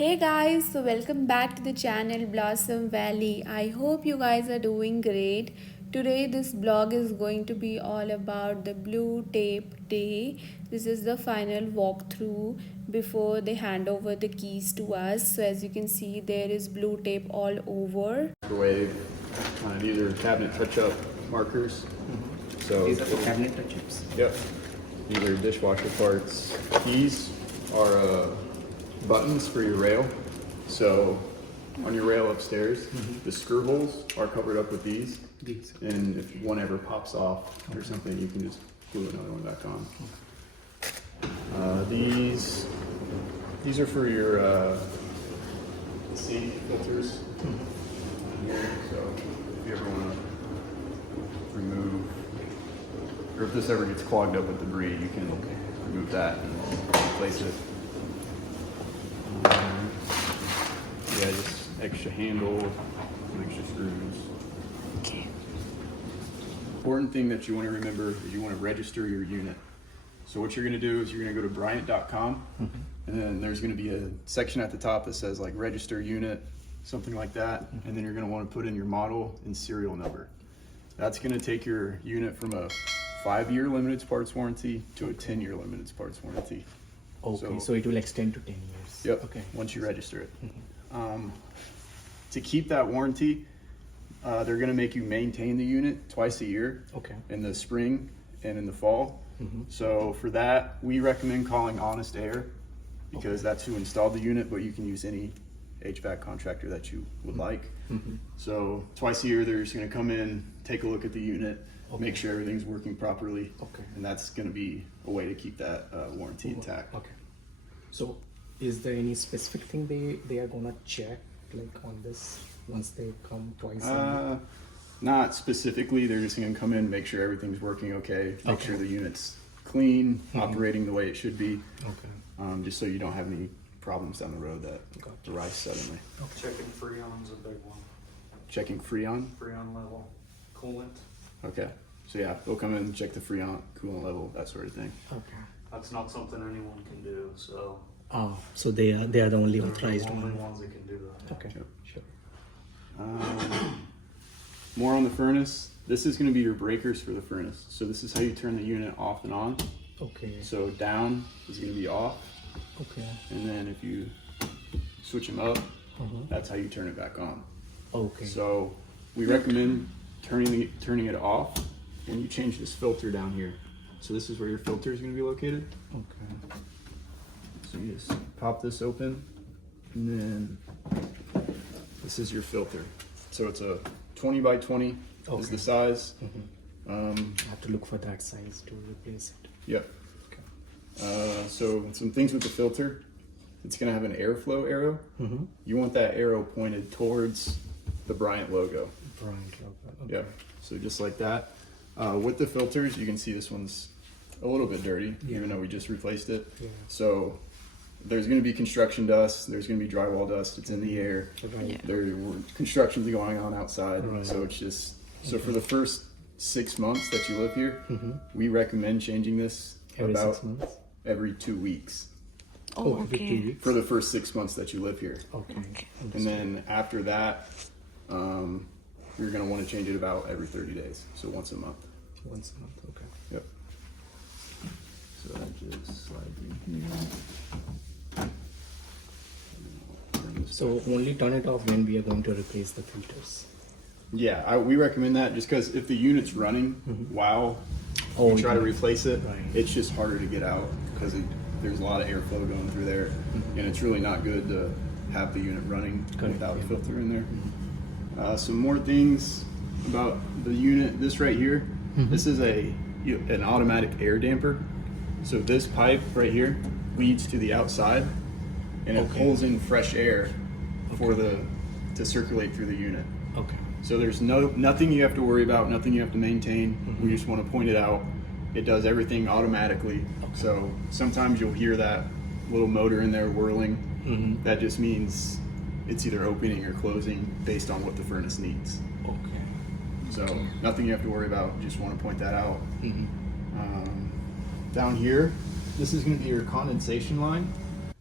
Hey guys, so welcome back to the channel Blossom Valley. I hope you guys are doing great. Today this blog is going to be all about the blue tape day. This is the final walkthrough before they hand over the keys to us. So as you can see, there is blue tape all over. Microwave, these are cabinet touch-up markers. So These are the cabinet touch-ups. yep, these are dishwasher parts. These are buttons for your rail. So on your rail upstairs, the screw holes are covered up with these. And if one ever pops off or something, you can just glue another one back on. These are for your safety filters. So if you ever want to remove, or if this ever gets clogged up with debris, you can remove that and replace it. Yeah, just extra handle, some extra screws. Okay. Important thing that you want to remember is you want to register your unit. So what you're going to do is you're going to go to Bryant.com, and then there's going to be a section at the top that says like register unit, something like that, and then you're going to want to put in your model and serial number. That's going to take your unit from a 5-year limited parts warranty to a 10-year limited parts warranty. Okay, so it will extend to 10 years. Yep. Okay. Once you register it. To keep that warranty, they're going to make you maintain the unit twice a year. Okay. In the spring and in the fall. So for that, we recommend calling Honest Air because that's who installed the unit, but you can use any HVAC contractor that you would like. So twice a year, they're just going to come in, take a look at the unit, make sure everything's working properly. Okay. And that's going to be a way to keep that warranty intact. Okay. So is there any specific thing they are gonna check like on this once they come twice a year? Not specifically, they're just gonna come in, make sure everything's working okay, make Okay. sure the unit's clean, operating the way it should be, Okay. just so you don't have any problems down the road that Gotcha. arise suddenly. Checking Freon's a big one. Checking Freon, Freon level, coolant. okay. So yeah, they'll come in, check the Freon, coolant level, that sort of thing. Okay. That's not something anyone can do, so Oh, so they are the only they're authorized the only one. ones that can do that. Okay. Yep. Sure. More on the furnace, this is gonna be your breakers for the furnace. So this is how you turn the unit off and on. Okay. So down is gonna be off, Okay. and then if you switch them up, that's how you turn it back on. Okay. So we recommend turning it off when you change this filter down here. So this is where your filter is going to be located. Okay. So you just pop this open, and then this is your filter. So it's a 20 by 20 is Okay. the size. I have to look for that size to replace it. Yep. Okay. So some things with the filter, it's going to have an airflow arrow. You want that arrow pointed towards the Bryant logo. Bryant logo. Okay. Yep. So just like that. With the filters, you can see this one's a little bit dirty, even though we just replaced it. Yeah. So there's going to be construction dust. There's going to be drywall dust. It's in the air. Right. Construction's going on outside. Right. So it's just so for the first 6 months that you live here, we recommend changing this Every about 6 months. every 2 weeks Oh, every 2 okay. weeks. for the first 6 months that you live here. Okay. And then after that, you're going to want to change it about every 30 days. So once a month. Once a month. Okay. Yep. So that just slides in here. So only turn it off when we are going to replace the filters. Yeah, we recommend that just because if the unit's running while Oh, you try to yeah. replace it, Right. it's just harder to get out because there's a lot of airflow going through there, and it's really not good to have the unit running Correct, without a yeah. filter in there. Some more things about the unit. This right here, this is an automatic air damper. So this pipe right here leads to the outside, and it Okay. pulls in fresh air for to circulate through the unit. Okay. So there's nothing you have to worry about, nothing you have to maintain. We just want to point it out. It does everything automatically. So sometimes you'll hear that little motor in there whirling. That just means it's either opening or closing based on what the furnace needs. Okay. So nothing you have to worry about. Just want to point that out. Down here, this is going to be your condensation line.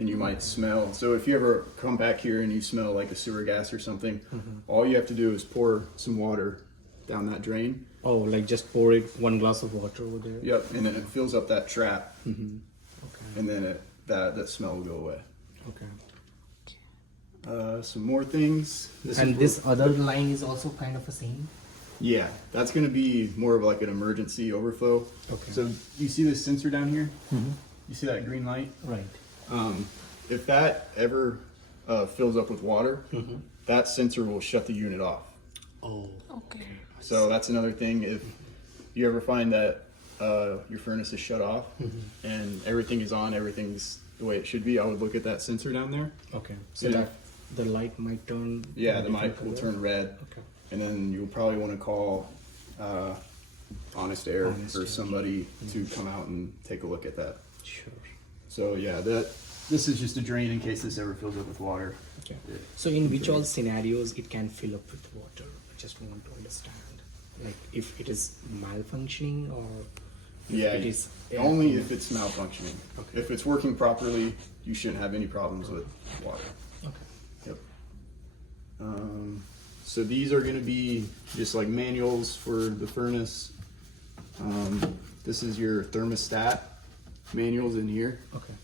and you might smell. So if you ever come back here and you smell like a sewer gas or something, all you have to do is pour some water down that drain. Oh, like just pour it 1 glass of water over there. Yep, and then it fills up that trap, Okay. and then that smell will go away. Okay. Some more things. And this other line is also kind of the same. Yeah, that's going to be more of like an emergency overflow. Okay. So you see this sensor down here? You see that green light? Right. If that ever fills up with water, that sensor will shut the unit off. Oh. Okay. So that's another thing. If you ever find that your furnace is shut off and everything is on, everything's the way it should be, I would look at that sensor down there. Okay. So Yeah. that the light might turn. Yeah, the different mic will color? turn red. Okay. And then you'll probably want to call Honest Air Honest or Air. somebody to come out and take a look at that. Sure. So yeah, this is just a drain in case this ever fills up with water. Okay. So in which all scenarios it can fill up with water? I just want to understand. Like if it is malfunctioning or if Yeah, it is only if it's malfunctioning. Okay. If it's working properly, you shouldn't have any problems with water. Okay. Yep. So these are going to be just like manuals for the furnace. This is your thermostat manuals in here. Okay.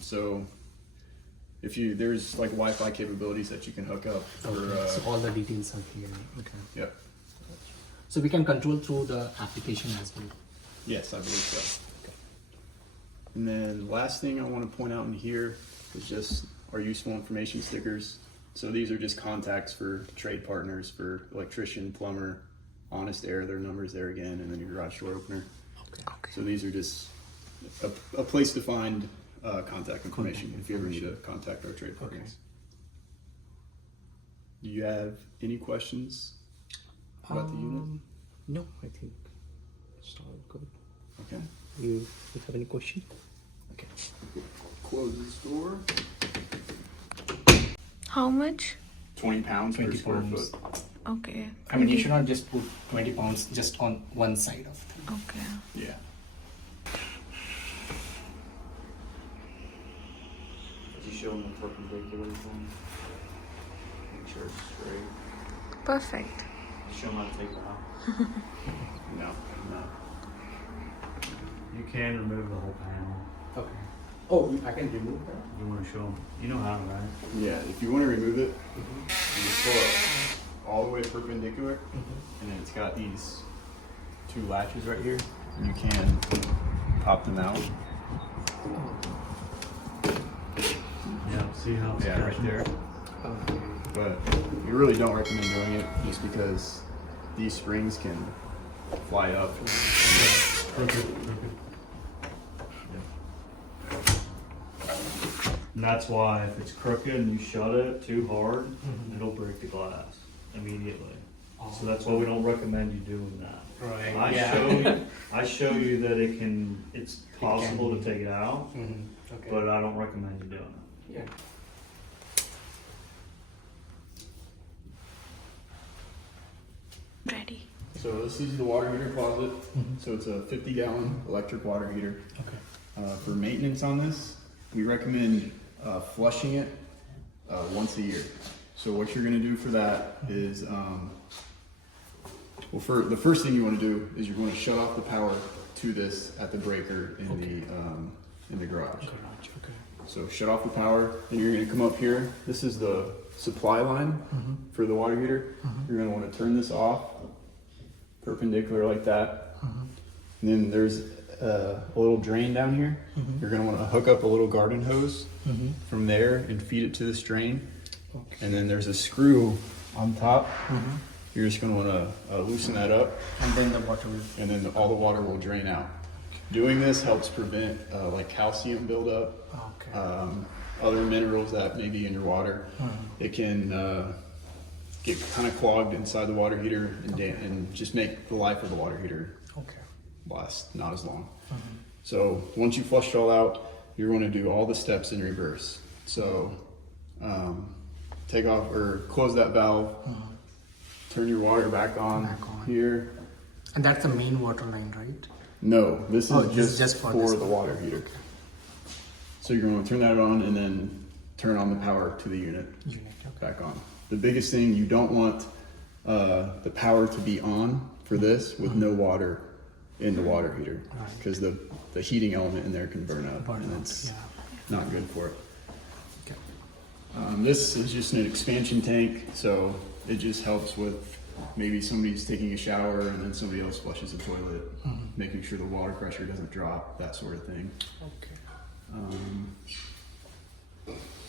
So if there's like Wi-Fi capabilities that you can hook up for. Okay. So all the details are here. Okay. Yep. So we can control through the application as well. Yes, I believe so. And then last thing I want to point out in here is just our useful information stickers. So these are just contacts for trade partners, for electrician, plumber, Honest Air, their numbers there again, and then your garage door opener. Okay. So these are just a place to find contact information if you ever need to contact our trade partners. Do you have any questions about the unit? No, I think it's all good. Okay. You have any question? Okay. Close this door. How much? 20 pounds per 20 square pounds. foot. Okay. I mean, you should not just put 20 pounds just on one side of it. Okay. Yeah. Did you show them the perpendicular one? Make sure it's straight. Perfect. Show them how to take it out. No, no. You can remove the whole panel. Okay. Oh, I can remove that? You want to show them? You know how, right? Yeah, if you want to remove it, you just pull it all the way perpendicular, and then it's got these 2 latches right here, and you can pop them out. Yeah. See how it's Yeah, right there. Okay. But we really don't recommend doing it just because these springs can fly up. And that's why if it's crooked and you shut it too hard, it'll break the glass immediately. So that's why we don't recommend you doing that. Right. I show you that it's possible to take it out, Okay. but I don't recommend you doing it. Yeah. Ready. So this is the water heater closet. So it's a 50-gallon electric water heater. Okay. For maintenance on this, we recommend flushing it once a year. So what you're going to do for that is, the first thing you want to do is you're going to shut off the power to this at the breaker in the garage. Garage. Okay. So shut off the power, and you're going to come up here. This is the supply line for the water heater. You're going to want to turn this off perpendicular like that. And then there's a little drain down here. You're going to want to hook up a little garden hose from there and feed it to this drain. Okay. And then there's a screw on top. You're just going to want to loosen that up, And then the water will. and then all the water will drain out. Doing this helps prevent like calcium buildup, Okay. other minerals that may be in your water. It can get kind of clogged inside the water heater and just make the life of the water heater Okay. last not as long. So once you flush it all out, you're going to do all the steps in reverse. So take off or close that valve, turn your water back on, Back on. here. And that's the main water line, right? No, this is Oh, this is just just for for this the water heater. So you're going to turn that on and then turn on the power to the unit back on. The biggest thing, you don't want the power to be on for this with no water in the water heater, because the heating element in there can burn up, and it's not good for it. This is just an expansion tank, so it just helps with maybe somebody's taking a shower and then somebody else flushes the toilet, making sure the water pressure doesn't drop, that sort of thing. Okay.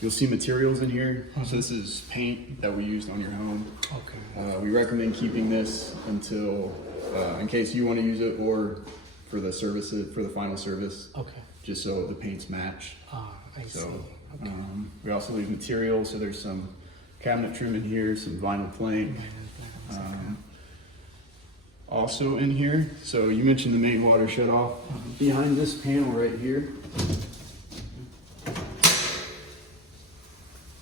You'll see materials in here. So this is paint that we used on your home. Okay. We recommend keeping this until, in case you want to use it, or for the service, for the final service, Okay. just so the paints match. I see. So Okay. we also leave materials. So there's some cabinet trim in here, some vinyl plank. Also in here, so you mentioned the main water shut off. Behind this panel right here,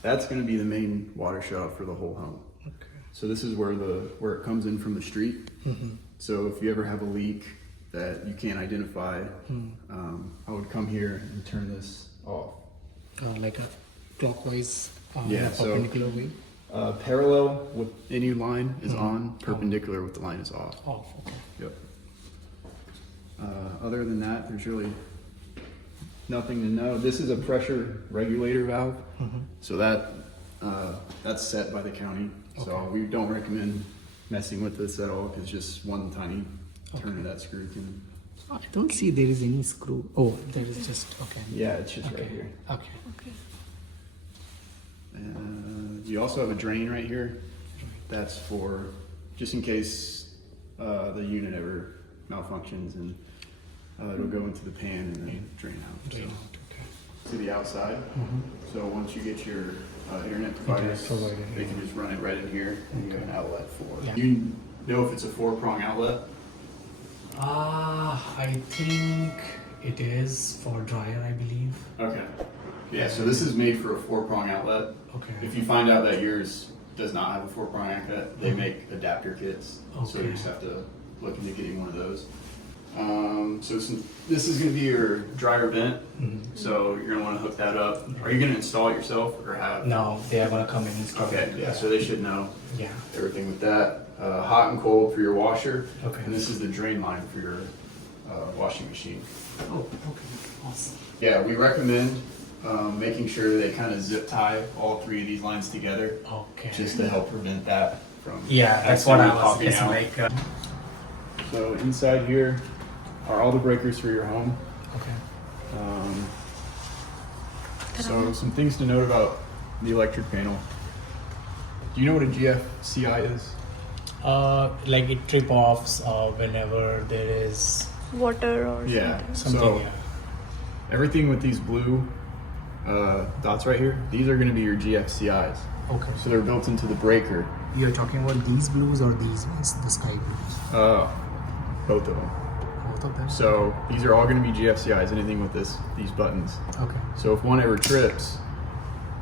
that's going to be the main water shut off for the whole home. Okay. So this is where it comes in from the street. So if you ever have a leak that you can't identify, I would come here and turn this off. Like a clockwise, Yeah, so- perpendicular way. Parallel with any line is on, perpendicular with the line is off. Off. Okay. Yep. Other than that, there's really nothing to know. This is a pressure regulator valve, so that's set by the county. So Okay. we don't recommend messing with this at all, because just one tiny turn of that screw can. I don't see there is any screw. Oh, there is just okay. Yeah, it's just Okay. right here. Okay. You also have a drain right here. That's for just in case the unit ever malfunctions, and it'll go into the pan and then drain out. Drain So, out. Okay. to the outside. So once you get your internet providers, provider, they can just run it right in here, and you have an outlet for. Yeah. You know if it's a 4-prong outlet? I think it is for dryer, I believe. Okay. Yeah. So this is made for a 4-prong outlet. Okay. If you find out that yours does not have a 4-prong outlet, they make adapter kits. So you Okay. just have to look into getting one of those. This is going to be your dryer vent. So you're going to want to hook that up. Are you going to install it yourself or have? No, they are gonna come and install. Okay. it. Yeah. So they should know Yeah. everything with that. Hot and cold for your washer. Okay. And this is the drain line for your washing machine. Oh, okay. Awesome. Yeah, we recommend making sure they kind of zip tie all 3 of these lines together, Okay. just to help prevent that from. Yeah, that's what I accidentally was popping guessing. out. Like. So inside here are all the breakers for your home. Okay. So some things to note about the electric panel. Do you know what a GFCI is? Like it trip offs whenever there is Water or Yeah. something. So Yeah. everything with these blue dots right here, these are going to be your GFCIs. Okay. So they're built into the breaker. You're talking about these blues or these ones, the sky blues? Both of them. Both of them. So these are all going to be GFCIs, anything with these buttons. Okay. So if one ever trips,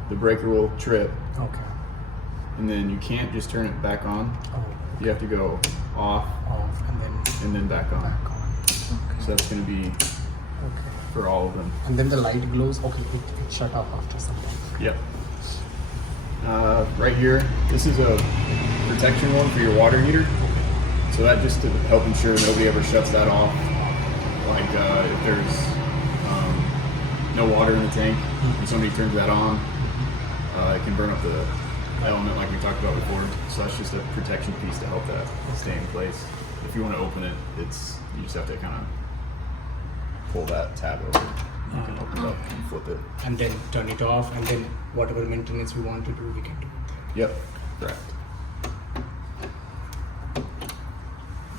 the breaker will trip, Okay. and then you can't just turn it back on. Oh, You have to go off off and then back on. back on. So that's going to be Okay. for all of them. And then the light glows. Okay, it shut off after some time. Yep. Right here, this is a protection one for your water heater. So that just to help ensure nobody ever shuts that off. Like if there's no water in the tank and somebody turns that on, it can burn up the element like we talked about before. So that's just a protection piece to help that stay in place. If you want to open it, you just have to kind of pull that tab over. You can open it up and flip it. And then turn it off, and then whatever maintenance we want to do, we can do it there. Yep, correct.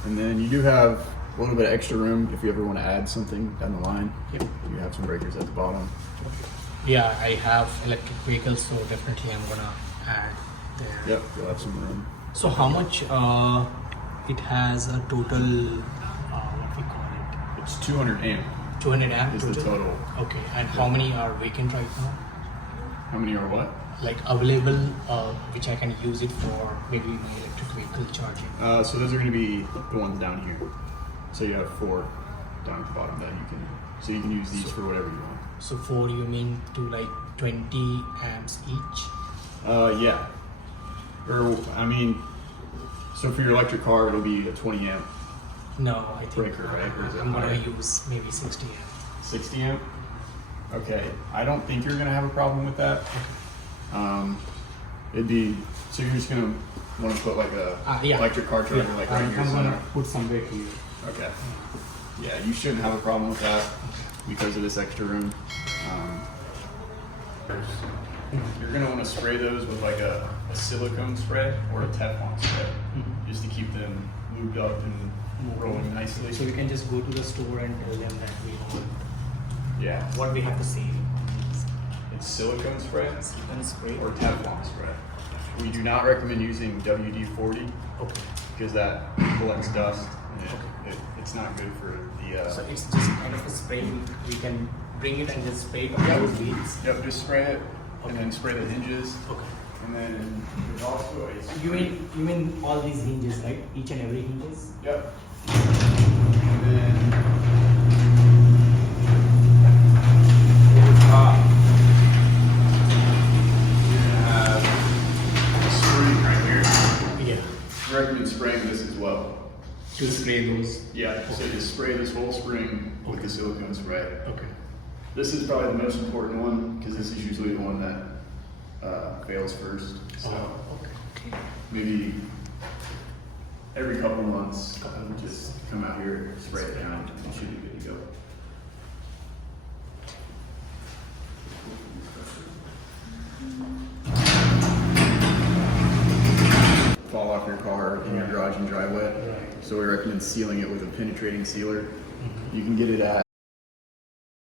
And then you do have a little bit of extra room if you ever want to add something down the line. Yep. You have some breakers at the bottom. Yeah, I have electric vehicles, so definitely I'm gonna add there. Yep, you'll have some room. So how much it has a total, what we call it, It's 200 amp 200 amp is the total. Okay, and how many are vacant right now? How many are what? Like available, which I can use it for maybe my electric vehicle charging. So those are going to be the ones down here. So you have 4 down at the bottom that you can use these for whatever you want. So 4 you mean to like 20 amps each? Yeah. Or I mean, so for your electric car, it'll be a 20 amp, No, I think Breaker, right? Or is it I'm gonna higher? use maybe 60 amp. 60 amp. Okay, I don't think you're gonna have a problem with that. It'd be so you're just gonna want to put like a Yeah. electric car charger like right I'm here gonna somewhere. put somewhere here. Okay. Yeah, you shouldn't have a problem with that because of this extra room. You're gonna want to spray those with like a silicone spray or a Teflon spray, just to keep them lubed up and rolling nicely. So we can just go to the store and tell them that we want Yeah, what we have to save. it's silicone spray Silicone spray. or Teflon spray. We do not recommend using WD-40 Okay. because that collects dust and it's not good for the. So it's just kind of a spray. We can bring it and just spray it on those wheels. Yep, just spray it and then spray the hinges. Okay. And then there's also a. You mean all these hinges, right? Each and every hinges? Yep. And then over top, you're gonna have a spring right here. Yeah. I recommend spraying this as well. To spray those. Yeah, so you spray this whole spring with the silicone spray. Okay. This is probably the most important one because this is usually the one that fails first. So Okay. maybe every couple months, just come out here, spray it down, and you should be good to go. Fall off your car in your garage and dry wet. Right. So we recommend sealing it with a penetrating sealer. You can get it at